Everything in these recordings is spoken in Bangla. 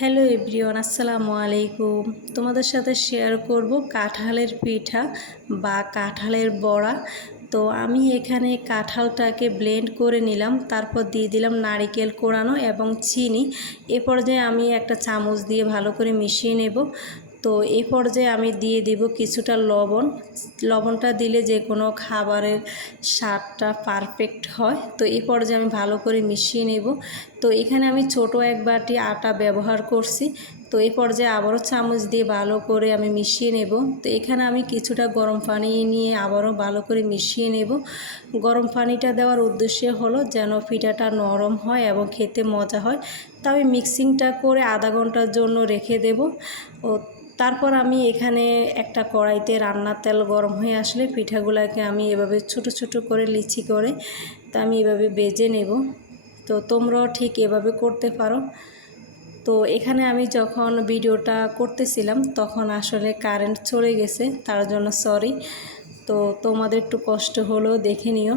হ্যালো এভরিওয়ান, আসসালামু আলাইকুম। তোমাদের সাথে শেয়ার করব কাঁঠালের পিঠা বা কাঁঠালের বড়া। তো আমি এখানে কাঁঠালটাকে ব্লেন্ড করে নিলাম, তারপর দিয়ে দিলাম নারিকেল কোড়ানো এবং চিনি। এ পর্যায়ে আমি একটা চামচ দিয়ে ভালো করে মিশিয়ে নেব। তো এই পর্যায়ে আমি দিয়ে দিব কিছুটা লবণ। লবণটা দিলে যে কোনো খাবারের স্বাদটা পারফেক্ট হয়। তো এই পর্যায়ে আমি ভালো করে মিশিয়ে নেব। তো এখানে আমি ছোট এক বাটি আটা ব্যবহার করছি। তো এই পর্যায়ে আবারও চামচ দিয়ে ভালো করে আমি মিশিয়ে নেব। তো এখানে আমি কিছুটা গরম পানি নিয়ে আবারও ভালো করে মিশিয়ে নেব। গরম পানিটা দেওয়ার উদ্দেশ্য হলো যেন পিঠাটা নরম হয় এবং খেতে মজা হয়। তা আমি মিক্সিংটা করে আধা ঘণ্টার জন্য রেখে দেব। ও তারপর আমি এখানে একটা কড়াইতে রান্নার তেল গরম হয়ে আসলে পিঠাগুলোকে আমি এভাবে ছোট ছোট করে লিচি করে তা আমি এভাবে বেজে নেব। তো তোমরাও ঠিক এভাবে করতে পারো। তো এখানে আমি যখন ভিডিওটা করতেছিলাম, তখন আসলে কারেন্ট চলে গেছে, তার জন্য সরি তো তোমাদের একটু কষ্ট হলো দেখে নিও।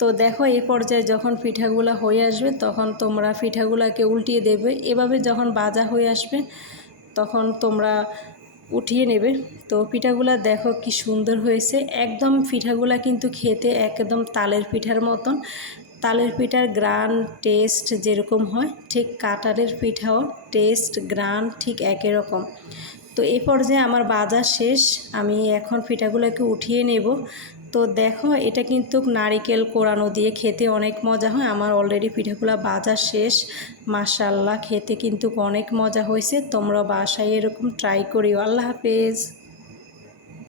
তো দেখো, এই পর্যায়ে যখন পিঠাগুলো হয়ে আসবে, তখন তোমরা পিঠাগুলোকে উল্টিয়ে দেবে। এভাবে যখন বাজা হয়ে আসবে, তখন তোমরা উঠিয়ে নেবে। তো পিঠাগুলা দেখো কি সুন্দর হয়েছে। একদম পিঠাগুলা কিন্তু খেতে একদম তালের পিঠার মতন। তালের পিঠার গ্রান টেস্ট যেরকম হয়, ঠিক কাটারের পিঠাও টেস্ট গ্রান ঠিক একই রকম। তো এই পর্যায়ে আমার বাজার শেষ, আমি এখন পিঠাগুলোকে উঠিয়ে নেব। তো দেখো, এটা কিন্তু নারিকেল কোরানো দিয়ে খেতে অনেক মজা হয়। আমার অলরেডি পিঠাগুলো বাজার শেষ। মাশাল্লাহ খেতে কিন্তু অনেক মজা হয়েছে। তোমরা বাসায় এরকম ট্রাই করিও। আল্লাহ হাফেজ।